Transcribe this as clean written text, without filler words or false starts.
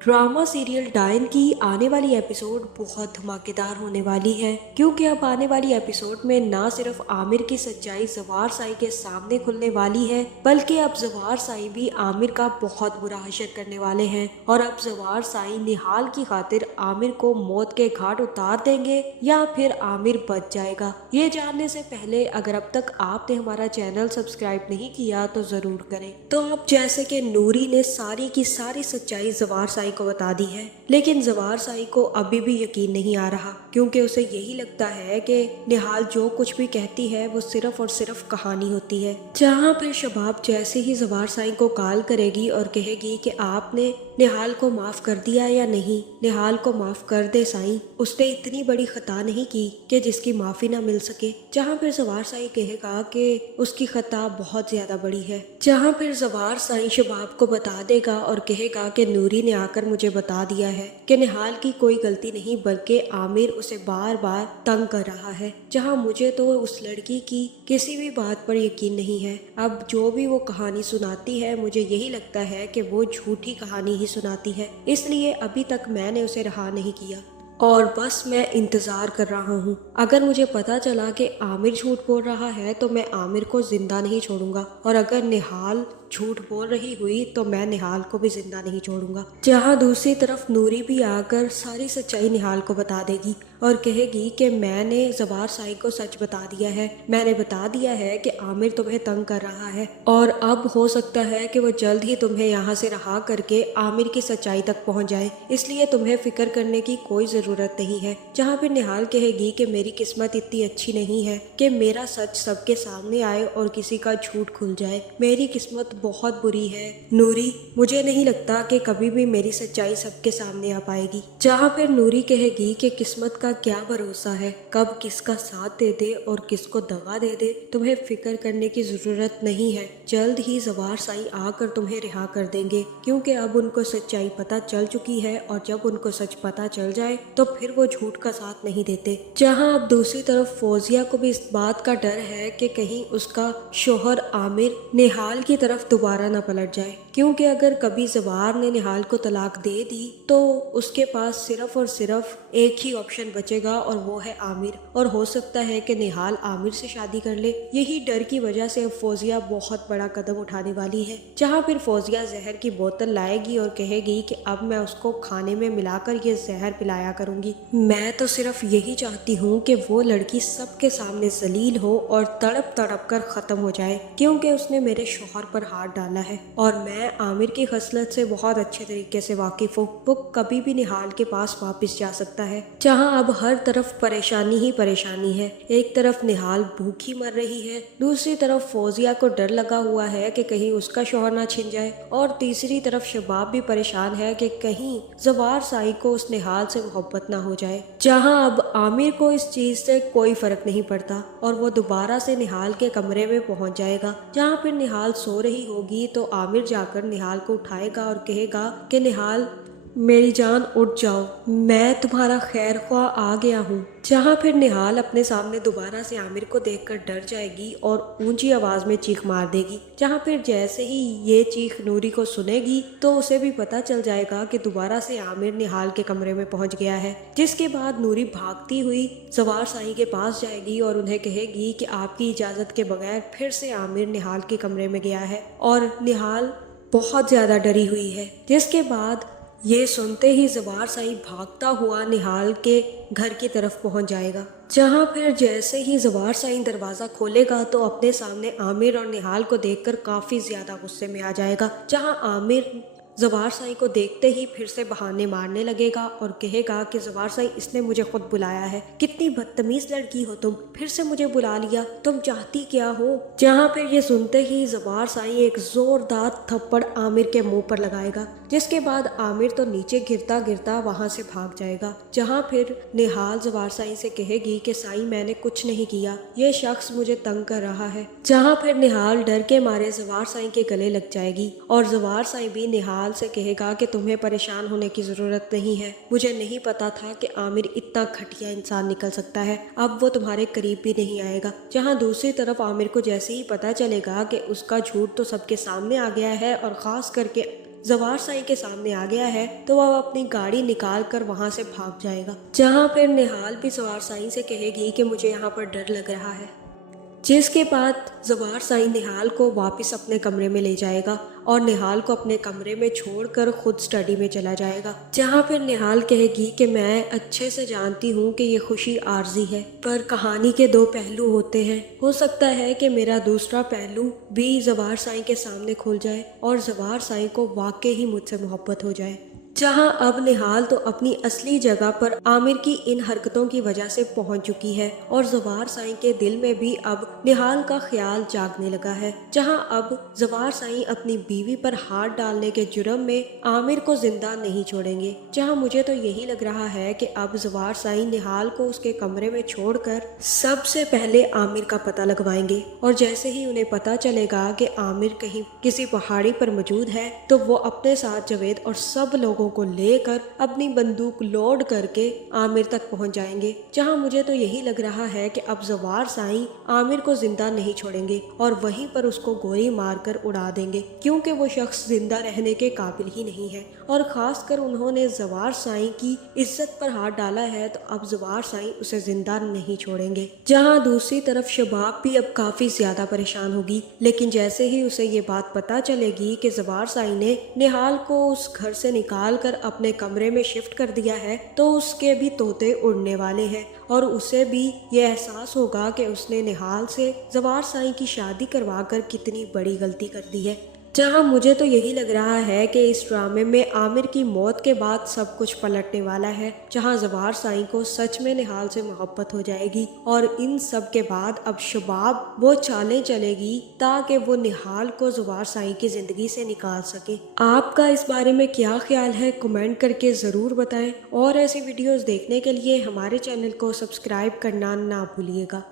Drama serial डायन की आने वाली एपिसोड बहुत धमाकेदार होने वाली है, क्योंकि अब आने वाली एपिसोड में ना सिर्फ आमिर की सच्चाई जवार साई के सामने खुलने वाली है, बल्कि अब जवार साई भी आमिर का बहुत बुरा हशर करने वाले हैं। और अब जवार साई निहाल की खातिर आमिर को मौत के घाट उतार देंगे या फिर आमिर बच जाएगा। ये जानने से पहले अगर अब तक आपने हमारा चैनल सब्सक्राइब नहीं किया तो जरूर करें। तो अब जैसे कि नूरी ने सारी की सारी सच्चाई जवार साई को बता दी है, लेकिन जवार साई को अभी भी यकीन नहीं आ रहा, क्योंकि उसे यही लगता है कि निहाल जो कुछ भी कहती है वो सिर्फ और सिर्फ कहानी होती है। जहाँ फिर शबाब जैसे ही जवार साई को कॉल करेगी और कहेगी कि आपने निहाल को माफ कर दिया या नहीं, निहाल को माफ कर दे साई, उसने इतनी बड़ी खता नहीं की कि जिसकी माफी ना मिल सके। जहाँ फिर जवार साई कहेगा कि उसकी खता बहुत ज्यादा बड़ी है। जहाँ फिर जवार साई शबाब को बता देगा और कहेगा कि नूरी ने आकर मुझे बता दिया है कि निहाल की कोई गलती नहीं, बल्कि आमिर उसे बार बार तंग कर रहा है। जहाँ मुझे तो उस लड़की की किसी भी बात पर यकीन नहीं है। अब जो भी वो कहानी सुनाती है, मुझे यही लगता है कि वो झूठी कहानी ही सुनाती है, इसलिए अभी तक मैंने उसे रहा नहीं किया और बस मैं इंतज़ार कर रहा हूँ। अगर मुझे पता चला कि आमिर झूठ बोल रहा है तो मैं आमिर को जिंदा नहीं छोड़ूंगा, और अगर निहाल झूठ बोल रही हुई तो मैं निहाल को भी जिंदा नहीं छोड़ूंगा। जहाँ दूसरी तरफ नूरी भी आकर सारी सच्चाई निहाल को बता देगी और कहेगी कि मैंने जवार साई को सच बता दिया है, मैंने बता दिया है कि आमिर तुम्हें तंग कर रहा है और अब हो सकता है कि वो जल्द ही तुम्हें यहाँ से रहा करके आमिर की सच्चाई तक पहुँच जाए, इसलिए तुम्हें फिक्र करने की कोई जरूरत नहीं है। जहाँ फिर निहाल कहेगी कि मेरी किस्मत इतनी अच्छी नहीं है कि मेरा सच सबके सामने आए और किसी का झूठ खुल जाए, मेरी किस्मत बहुत बुरी है नूरी, मुझे नहीं लगता कि कभी भी मेरी सच्चाई सबके सामने आ पाएगी। जहाँ फिर नूरी कहेगी कि किस्मत का क्या भरोसा है, कब किसका साथ दे दे और किसको दगा दे दे, तुम्हें फिक्र करने की जरूरत नहीं है, जल्द ही जवार साई आकर तुम्हें रिहा कर देंगे, क्योंकि अब उनको सच्चाई पता चल चुकी है और जब उनको सच पता चल जाए तो फिर वो झूठ का साथ नहीं देते। जहाँ अब दूसरी तरफ फौजिया को भी इस बात का डर है कि कहीं उसका शोहर आमिर निहाल की तरफ दोबारा न पलट जाए, क्योंकि अगर कभी जवार ने निहाल को तलाक दे दी तो उसके पास सिर्फ और सिर्फ एक ही ऑप्शन बचेगा और वो है आमिर, और हो सकता है कि निहाल आमिर से शादी कर ले। यही डर की वजह से अब फौजिया बहुत बड़ा कदम उठाने वाली है। जहाँ फिर फौजिया जहर की बोतल लाएगी और कहेगी कि अब मैं उसको खाने में मिलाकर ये जहर पिलाया करूंगी। मैं तो सिर्फ यही चाहती हूँ कि वो लड़की सबके सामने जलील हो और तड़प तड़प कर खत्म हो जाए, क्योंकि उसने मेरे शोहर पर हाथ डाला है और मैं आमिर की खसलत से बहुत अच्छे तरीके से वाकिफ हूँ। वो कभी भी निहाल के पास वापस जा सकता है। जहाँ अब हर तरफ परेशानी ही परेशानी है, एक तरफ निहाल भूखी मर रही है, दूसरी तरफ फौजिया को डर लगा हुआ है कि कहीं उसका शोहर ना छिन जाए, और तीसरी तरफ शबाब भी परेशान है कि कहीं जवार साई को उस निहाल से मोहब्बत ना हो जाए। जहाँ अब आमिर को इस चीज से कोई फर्क नहीं पड़ता और वो दोबारा से निहाल के कमरे में पहुंच जाएगा। जहाँ फिर निहाल सो रही होगी तो आमिर जाकर निहाल को उठाएगा और कहेगा कि निहाल मेरी जान उठ जाओ, मैं तुम्हारा खैर ख्वाह आ गया हूँ। जहाँ फिर निहाल अपने सामने दोबारा से आमिर को देखकर डर जाएगी और ऊंची आवाज में चीख मार देगी। जहाँ फिर जैसे ही ये चीख नूरी को सुनेगी तो उसे भी पता चल जाएगा कि दोबारा से आमिर निहाल के कमरे में पहुंच गया है। जिसके बाद नूरी भागती हुई जवार साई के पास जाएगी और उन्हें कहेगी कि आपकी इजाजत के बगैर फिर से आमिर निहाल के कमरे में गया है और निहाल बहुत ज्यादा डरी हुई है। जिसके बाद ये सुनते ही जवार साई भागता हुआ निहाल के घर की तरफ पहुंच जाएगा। जहां फिर जैसे ही जवार साई दरवाजा खोलेगा तो अपने सामने आमिर और निहाल को देखकर काफी ज्यादा गुस्से में आ जाएगा। जहां आमिर जवार साई को देखते ही फिर से बहाने मारने लगेगा और कहेगा कि जवार साई इसने मुझे खुद बुलाया है, कितनी बदतमीज लड़की हो तुम, फिर से मुझे बुला लिया, तुम चाहती क्या हो। जहाँ फिर ये सुनते ही जवार साई एक जोरदार थप्पड़ आमिर के मुंह पर लगाएगा, जिसके बाद आमिर तो नीचे गिरता गिरता वहां से भाग जाएगा। जहाँ फिर निहाल जवार साई से कहेगी कि साई मैंने कुछ नहीं किया, ये शख्स मुझे तंग कर रहा है। जहाँ फिर निहाल डर के मारे जवार साई के गले लग जाएगी और जवार साई भी निहाल से कहेगा कि तुम्हें परेशान होने की जरूरत नहीं है, मुझे नहीं पता था कि आमिर इतना घटिया इंसान निकल सकता है, अब वो तुम्हारे करीब भी नहीं आएगा। जहाँ दूसरी तरफ आमिर को जैसे ही पता चलेगा कि उसका झूठ तो सबके सामने आ गया है और खास करके जवार साईं के सामने आ गया है तो वह अपनी गाड़ी निकाल कर वहाँ से भाग जाएगा, जहाँ फिर निहाल भी जवार साईं से कहेगी कि मुझे यहाँ पर डर लग रहा है। जिसके बाद जवार साईं निहाल को वापस अपने कमरे में ले जाएगा और निहाल को अपने कमरे में छोड़कर खुद स्टडी में चला जाएगा, जहाँ फिर निहाल कहेगी कि मैं अच्छे से जानती हूँ कि ये खुशी आर्जी है, पर कहानी के दो पहलू होते हैं। हो सकता है कि मेरा दूसरा पहलू भी जवार साईं के सामने खुल जाए और जवार साईं को वाकई ही मुझसे मोहब्बत हो जाए। जहां अब निहाल तो अपनी असली जगह पर आमिर की इन हरकतों की वजह से पहुंच चुकी है और जवार साईं के दिल में भी अब निहाल का ख्याल जागने लगा है। जहां अब जवार साईं अपनी बीवी पर हाथ डालने के जुर्म में आमिर को जिंदा नहीं छोड़ेंगे। जहां मुझे तो यही लग रहा है कि अब जवार साईं निहाल को उसके कमरे में छोड़कर सबसे पहले आमिर का पता लगवाएंगे और जैसे ही उन्हें पता चलेगा कि आमिर कहीं किसी पहाड़ी पर मौजूद है तो वो अपने साथ जावेद और सब लोगों को लेकर अपनी बंदूक लोड करके आमिर तक पहुंच जाएंगे। जहां मुझे तो यही लग रहा है कि अब जवार साईं आमिर को जिंदा नहीं छोड़ेंगे और वहीं पर उसको गोली मारकर उड़ा देंगे, क्योंकि वो शख्स जिंदा रहने के काबिल ही नहीं है और खासकर उन्होंने जवार साईं की इज्जत पर हाथ डाला है तो अब जवार साईं उसे जिंदा नहीं छोड़ेंगे। जहां दूसरी तरफ शबाब भी अब काफी ज्यादा परेशान होगी, लेकिन जैसे ही उसे ये बात पता चलेगी कि जवार साईं ने निहाल को उस घर से निकाल कर अपने कमरे में शिफ्ट कर दिया है तो उसके भी तोते उड़ने वाले हैं और उसे भी ये एहसास होगा कि उसने निहाल से जवार साईं की शादी करवाकर कितनी बड़ी गलती कर दी है। जहां मुझे तो यही लग रहा है कि इस ड्रामे में आमिर की मौत के बाद सब कुछ पलटने वाला है, जहां जवार साईं को सच में निहाल से मोहब्बत हो जाएगी और इन सब के बाद अब शबाब वो चालें चलेगी ताकि वो निहाल को जवार साईं की जिंदगी से निकाल सके। आपका इस बारे में क्या ख्याल है, कमेंट करके ज़रूर बताएं और ऐसी वीडियोज़ देखने के लिए हमारे चैनल को सब्सक्राइब करना ना भूलिएगा।